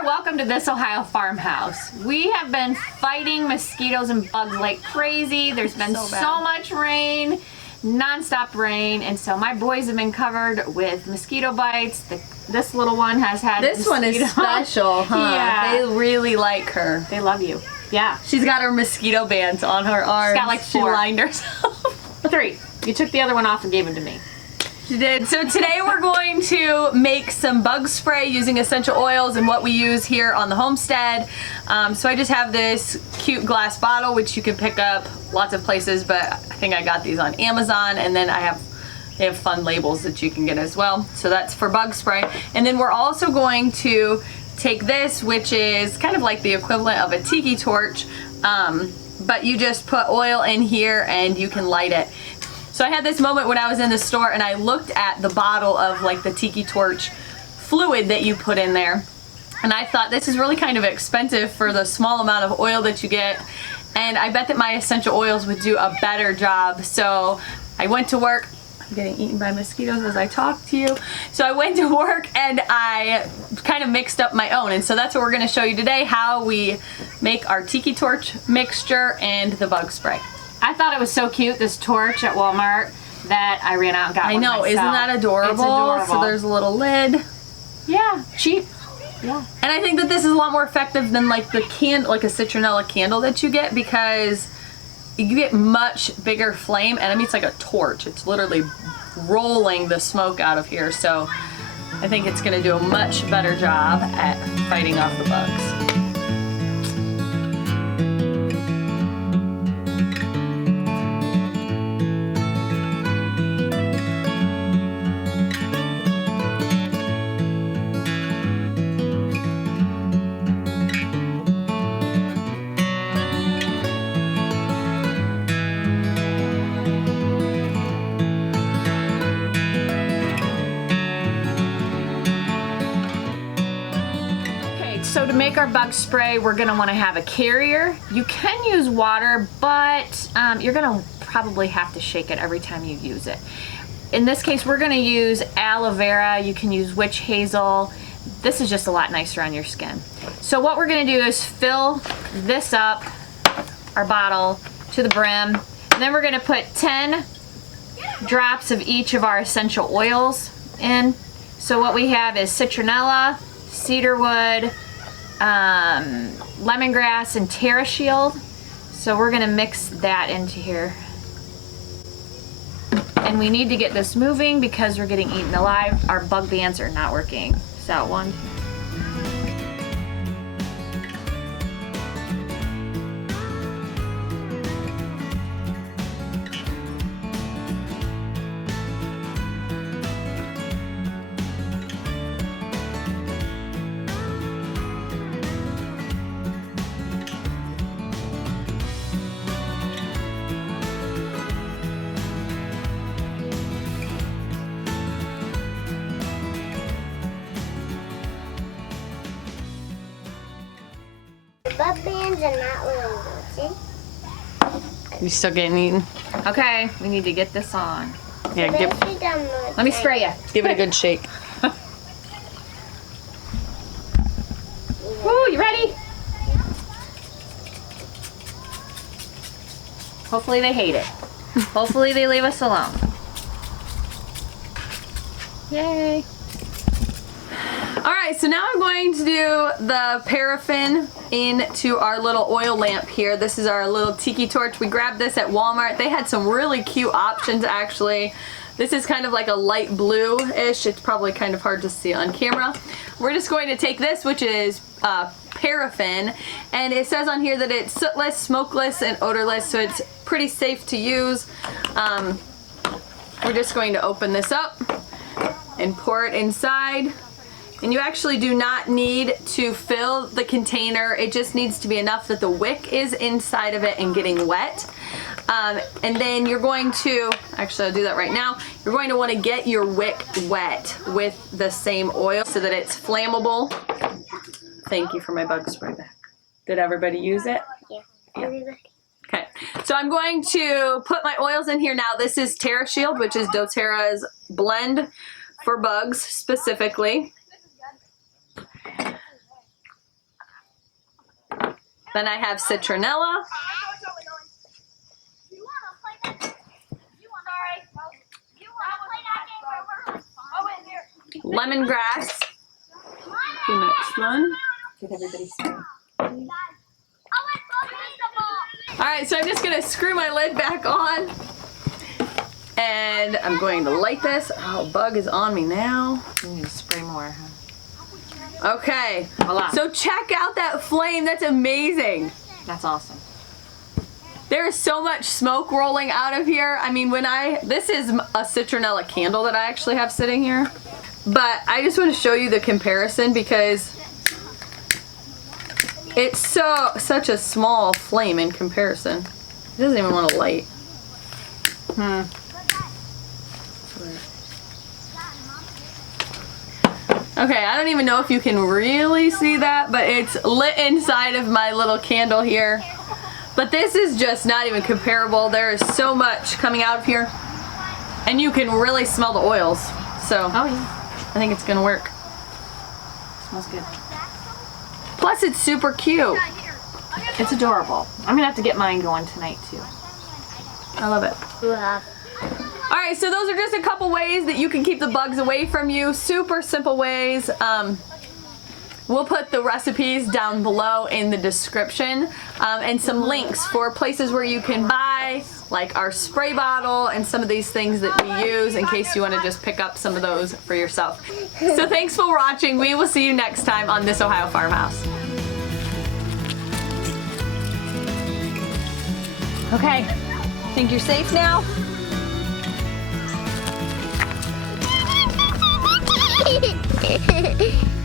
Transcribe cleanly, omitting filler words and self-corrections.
Walmart, welcome to This Ohio Farmhouse. We have been fighting mosquitoes and bugs like crazy. There's been so much rain, non-stop rain, and so my boys have been covered with mosquito bites. This little one has had This one is special, huh? Yeah. They really like her. They love you. Yeah. She's got her mosquito bands on her arms. She's got like 4. She lined herself. 3. You took the other one off and gave them to me. She did. So today we're going to make some bug spray using essential oils and what we use here on the homestead. So I just have this cute glass bottle, which you can pick up lots of places, but I think I got these on Amazon, and then they have fun labels that you can get as well. So that's for bug spray. And then we're also going to take this, which is kind of like the equivalent of a tiki torch, but you just put oil in here and you can light it. So I had this moment when I was in the store and I looked at the bottle of like the tiki torch fluid that you put in there, and I thought this is really kind of expensive for the small amount of oil that you get, and I bet that my essential oils would do a better job. So I went to work. I'm getting eaten by mosquitoes as I talk to you. So I went to work and I kind of mixed up my own, and so that's what we're going to show you today, how we make our tiki torch mixture and the bug spray. I thought it was so cute, this torch at Walmart, that I ran out and got one myself. Isn't that adorable? It's adorable. So there's a little lid. Yeah, cheap. Yeah. And I think that this is a lot more effective than like the like a citronella candle that you get, because you get much bigger flame, and I mean it's like a torch. It's literally rolling the smoke out of here. So I think it's going to do a much better job at fighting off the bugs. So to make our bug spray, we're going to want to have a carrier. You can use water, but you're going to probably have to shake it every time you use it. In this case, we're going to use aloe vera. You can use witch hazel. This is just a lot nicer on your skin. So what we're going to do is fill this up, our bottle, to the brim. And then we're going to put 10 drops of each of our essential oils in. So what we have is citronella, cedarwood, lemongrass, and TerraShield. So we're gonna mix that into here. And we need to get this moving because we're getting eaten alive. Our bug bands are not working. So 1, 2. Bug bands are not really working. You still getting eaten? Okay, we need to get this on. Yeah, Let me spray you. give it a good shake. Woo, you ready? Hopefully they hate it. Hopefully they leave us alone. Yay. Alright, so now I'm going to do the paraffin into our little oil lamp here. This is our little tiki torch. We grabbed this at Walmart. They had some really cute options actually. This is kind of like a light blue-ish. It's probably kind of hard to see on camera. We're just going to take this, which is paraffin, and it says on here that it's sootless, smokeless, and odorless, so it's pretty safe to use. We're just going to open this up and pour it inside. And you actually do not need to fill the container. It just needs to be enough that the wick is inside of it and getting wet. And then you're going to, actually I'll do that right now, you're going to want to get your wick wet with the same oil so that it's flammable. Thank you for my bug spray back. Did everybody use it? Yeah. Everybody. Okay, so I'm going to put my oils in here now. This is TerraShield, which is doTERRA's blend for bugs specifically. Then I have citronella. Lemongrass. The next one. Did everybody see? Alright, so I'm just going to screw my lid back on. And I'm going to light this. Oh, bug is on me now. You need to spray more, huh? Okay. Voila. So check out that flame. That's amazing. That's awesome. There is so much smoke rolling out of here. I mean, this is a citronella candle that I actually have sitting here. But I just want to show you the comparison because it's such a small flame in comparison. It doesn't even want to light. Okay, I don't even know if you can really see that, but it's lit inside of my little candle here. But this is just not even comparable. There is so much coming out of here. And you can really smell the oils. So, Oh, yeah. I think it's gonna work. Smells good. Plus, it's super cute. It's adorable. I'm gonna have to get mine going tonight too. I love it. Yeah. Alright, so those are just a couple ways that you can keep the bugs away from you. Super simple ways. We'll put the recipes down below in the description and some links for places where you can buy like our spray bottle and some of these things that we use in case you want to just pick up some of those for yourself. So thanks for watching. We will see you next time on This Ohio Farmhouse. Okay, think you're safe now? Hehehehe